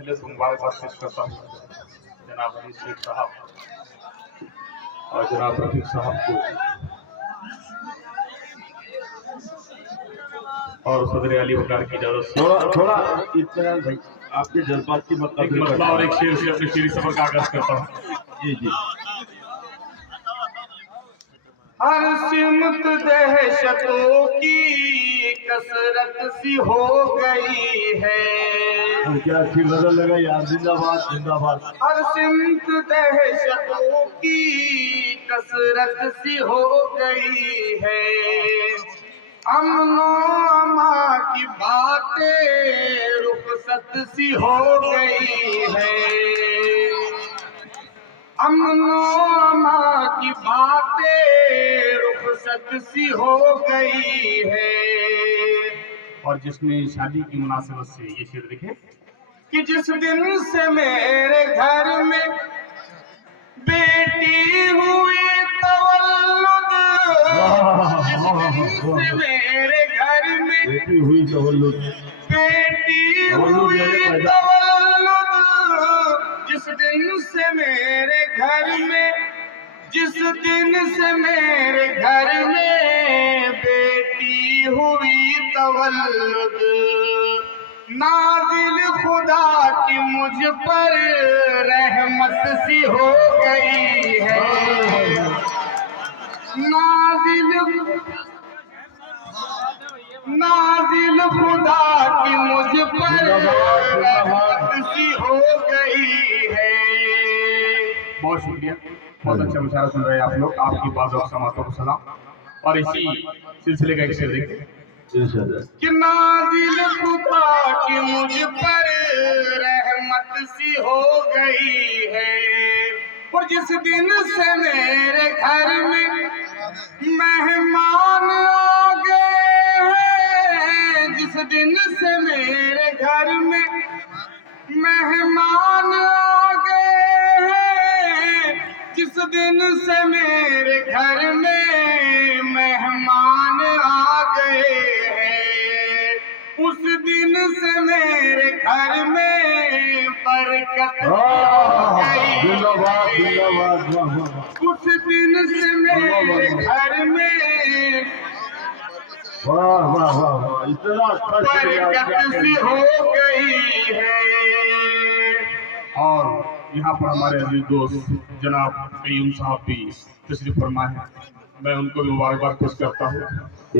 पहले से मुबारकबाद पेश करता हूँ जनाब अली शेख साहब और जनाब रफीक साहब को और सदर अली वकार की इजाजत से थोड़ा इतना भाई आपके जज्बात की मत एक मसला और एक शेर से अपने शेरी सफर का आगाज करता हूँ। जी जी। हर सिमत दहशतों की कसरत सी हो गई है। क्या अच्छी नजर लगा यार, जिंदाबाद जिंदाबाद। हर सिमत दहशतों की कसरत सी हो गई है। अमनो अमा की बातें रुखसत सी हो गई है। अमनो अमा की बातें रुखसत सी हो गई है। और जिसमें शादी की मुनासिबत से ये शेर देखे कि जिस दिन से मेरे घर में बेटी हुई तवल्लुद, जिस दिन से मेरे घर में बेटी हुई तवल्लुद, बेटी हुई तवल्लुद, जिस दिन से मेरे घर में, जिस दिन से मेरे घर में बेटी हुई तवल्लुद, नाज़िल खुदा की मुझ पर रहमत सी हो गई है। नाज़िल खुदा की मुझ पर रहमत सी हो गई है। बहुत शुक्रिया, बहुत अच्छा मुशायरा सुन रहे हैं आप लोग। आपकी बात और समातों को सलाम। और इसी सिलसिले का एक शेर देखिए कि नाज़िल खुदा की मुझ पर रहमत सी हो गई है। और जिस दिन से मेरे घर में मेहमान आ गए हैं, जिस दिन से मेरे घर में मेहमान आ गए हैं, जिस दिन से मेरे घर में मेहमान आ गए हैं, उस दिन से मेरे घर में बरकत हो गई। उस दिन से मेरे घर में इतना बरकत सी हो गई है। और यहाँ पर हमारे अजीज दोस्त जनाब कयूम साहब भी तशरीफ फरमा है। मैं उनको भी मुबारकबाद पेश करता हूँ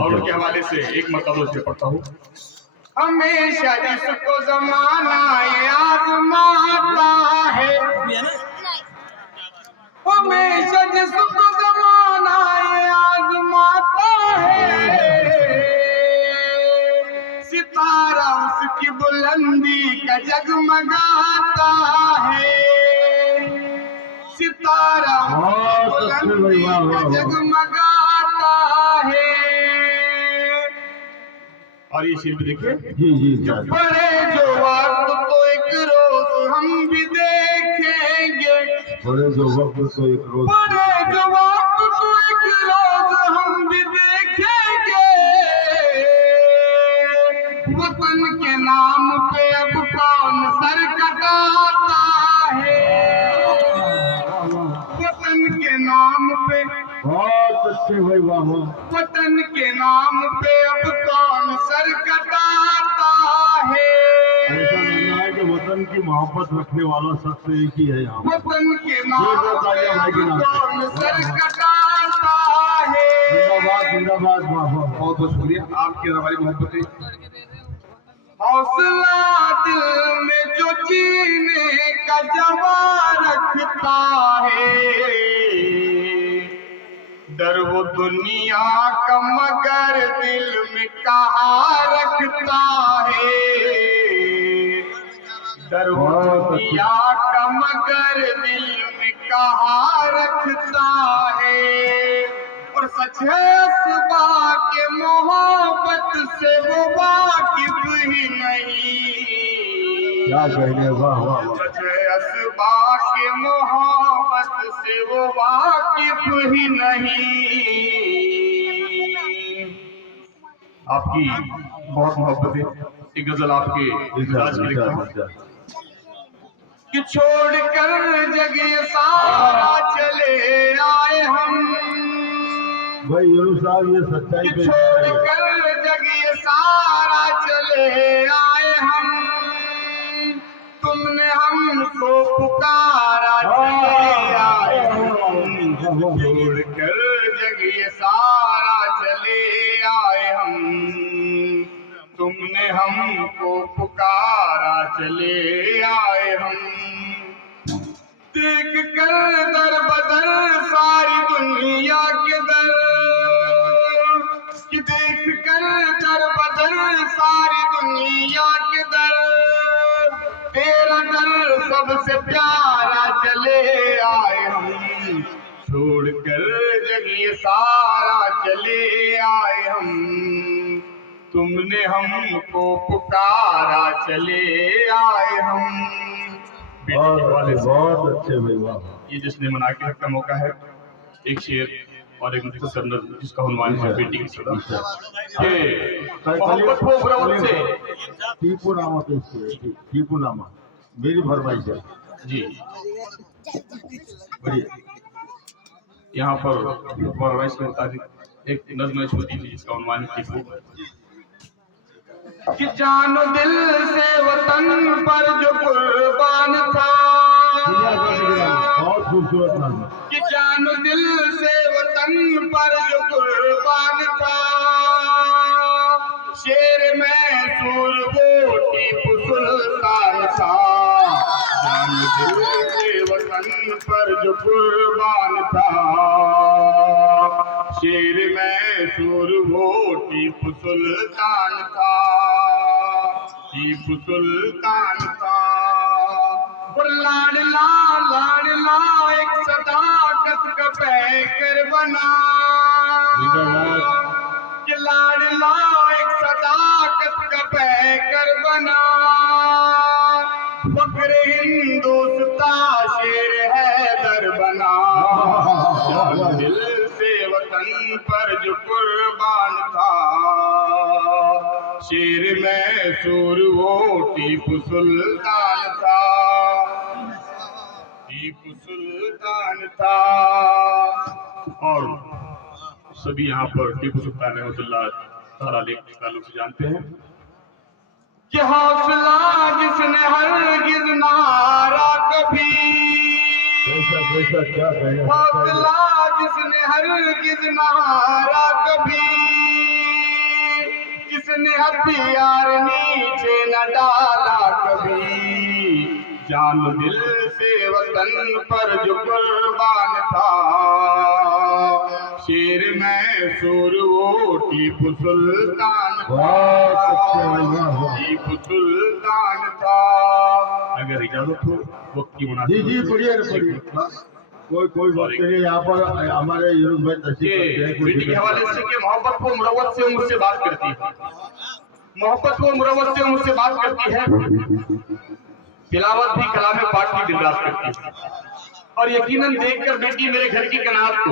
और उनके हवाले से एक मतलब से पढ़ता हूँ। हमेशा जिसको ज़माना आज़माता है, हमेशा जिसको ज़माना आज़माता है, सितारा उसकी बुलंदी का जगमगाता है। सितारा उसकी बुलंदी का जगमगाता है। और ये शेर भी देखिए जी जी। पड़े जो वक्त तो एक रोज हम भी देखेंगे, बड़े जो वक्त तो एक रोज, पड़े जो वक्त तो एक रोज हम भी देखेंगे। वतन के नाम पे अब कौन सर कटाता है। वतन के नाम पे, बहुत अच्छे भाई, वाह वाह। वतन के नाम पे अब कौन सर कटाता है। ऐसा लगना है कि वतन की मोहब्बत रखने वाला शख्स एक ही है यहाँ। वतन के नाम पे अब कौन सर कटाता है। जिंदाबाद जिंदाबाद, वाह वाह। बहुत बहुत शुक्रिया आपकी हमारी मोहब्बतें। हौसला दिल में जो जीने का जवा रखता है, डर वो दुनिया का मगर दिल में कहाँ रखता है। डर वो दुनिया का मगर दिल में कहाँ रखता है। और सच है असबा के मोहब्बत से वो वाकिफ ही नहीं। क्या कहने, वाह वाह। सच है असबा के मोहब्बत से वो वाकिफ ही नहीं। आपकी बहुत मोहब्बत है। एक गजल आपके मिजाज की लिखता हूं। कि छोड़कर जग ये सारा चले आए हम, भाई यूनुस साहब ये सच्चाई कि पे छोड़कर जग ये सारा चले आए हम, तुमने हमको पुकारा चले आए हम, छोड़कर जग ये सारा चले आए हम, तुमने हमको पुकारा चले आए हम। देख कर दर बदर सारी दुनिया के दर, कि देख कर दर बदर सारी दुनिया के दर, तेरा दर सबसे प्यारा चले आए हम, छोड़कर जग ये सारा चले आए हम, तुमने हमको पुकारा चले आए हम। बहुत अच्छे भाई वाह। ये जश्न मनाकिब का मौका है। एक शेर और एक मुख्तसर नज़्म जिसका उन्वान है बेटी की सदा। मोहब्बत को बुरावत से टीपू नामा पे टीपू नामा मेरी फरमाइश है जी। बढ़िया। यहाँ पर फरमाइश के मुताबिक एक नज़्म छोटी थी जिसका उन्वान है टीपू। कि जानो दिल से वतन पर जो कुर्बान था, बहुत खूबसूरत नाम। कि जानो दिल से वतन पर जो कुर्बान था, शेर में सूर वो टीपू सुल्तान था, जानो दिल से वतन पर जो कुर्बान था, शेर में सूर वो टीपू सुल्तान था, टीपू सुल्तान था। और लाडला लाडला एक सदाकत का पैकर बना, कि लाडला एक सदाकत का पैकर बना, फक्र हिंदुस्तान शेर हैदर बना, दिल से वतन पर जो कुर्बान था, शेर में सूर वो टीपू सुल्तान था, टीपू सुल्तान था। और सभी यहाँ पर टीपू सुल्तान रहमतुल्लाह ताला अलैह के ताल्लुक से जानते हैं कि हौसला जिसने हरगिज़ ना हारा कभी, क्या कहें हौसला जिसने हरगिज़ ना हारा कभी, जिसने हथियार नीचे न डाला कभी, जान दिल से वतन पर जो कुर्बान था, शेर में सूर वो टीपू सुल्तान था, टीपू सुल्तान था। अगर इजाजत हो वक्त की जी मुनासिबत जी बढ़िया कोई वक्त नहीं। यहाँ पर हमारे यूनुस भाई तशरीफ रखते हैं। बेटी के हवाले से कि मोहब्बत को मुरव्वत से मुझसे बात करती है, मोहब्बत को मुरव्वत से मुझसे बात करती है, तिलावत भी कलाम पाक की दिन रात करती है। और यकीनन देखकर बेटी मेरे घर की कनात को,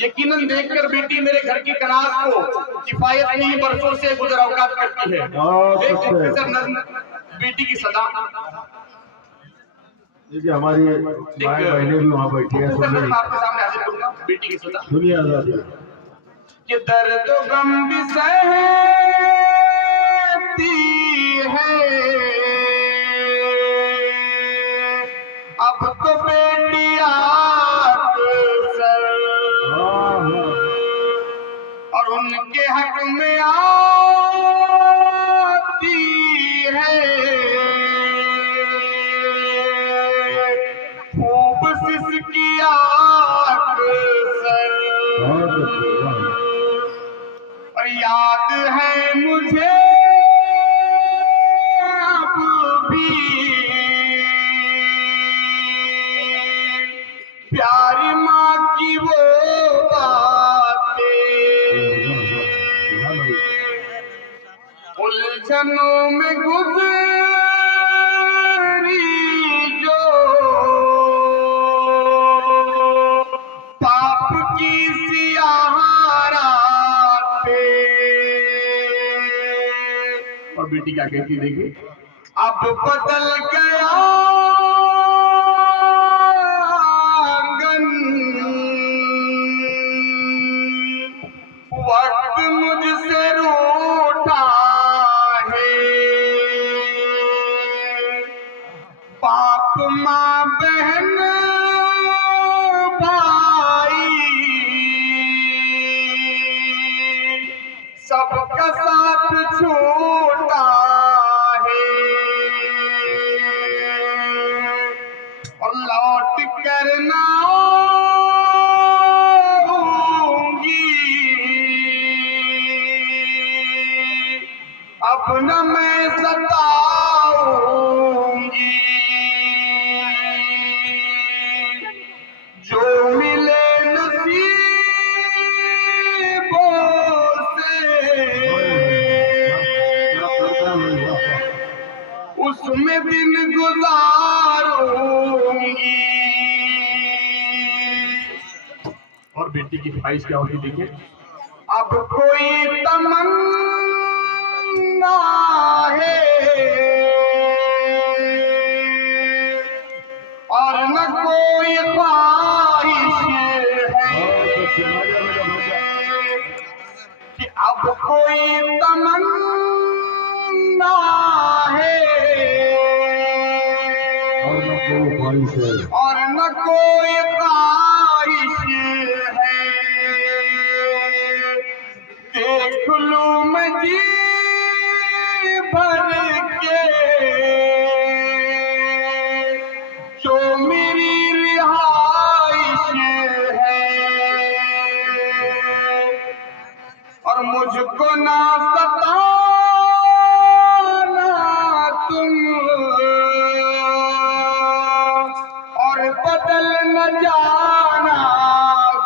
यकीनन देखकर बेटी मेरे घर की कनात को किफायत नहीं बरसों से गुजर औकात करती है। एक मुख्तसर नज़्म बेटी की सदा। देखिए हमारी माएँ बहनें भी वहाँ बैठी हैं। मुख्तसर नज़्म आपके सामने हाजिर करूंगा बेटी की सदा। सुनिए आजादी कि दर्द गम भी सहती है, अब तो बेटी अक्सर, और उनके हक में आती है, खूब सिसकिया अक्सर, और याद है मुझे अब भी प्यारी माँ की वो बातें, उलझनों में गुजरी जो पाप की सियाह रातें। और बेटी क्या कहती देखिए, अब बदल गया बाप माँ बहन भाई सबका साथ छूटा है और लौट कर ना आऊंगी अब न मैं सताऊंगी जो मिले नसीबों से उसमें दिन गुजारूंगी। और बेटी की ख्वाहिश क्या होती देखिए, अब कोई तमन्ना है और न कोई ख्वाहिश है कि अब कोई तमन्ना है और न कोई ख्वाहिश है। देख लूं मैं जी भर के जो मेरी रिहाइश है और मुझको ना सताना तुम और बदल न जाना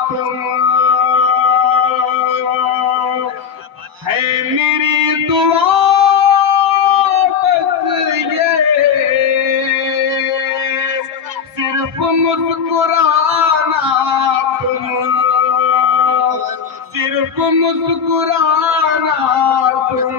तुम। है मेरी दुआ बस ये सिर्फ मुस्कुराना तुम, सिर्फ मुस्कुराना तुम।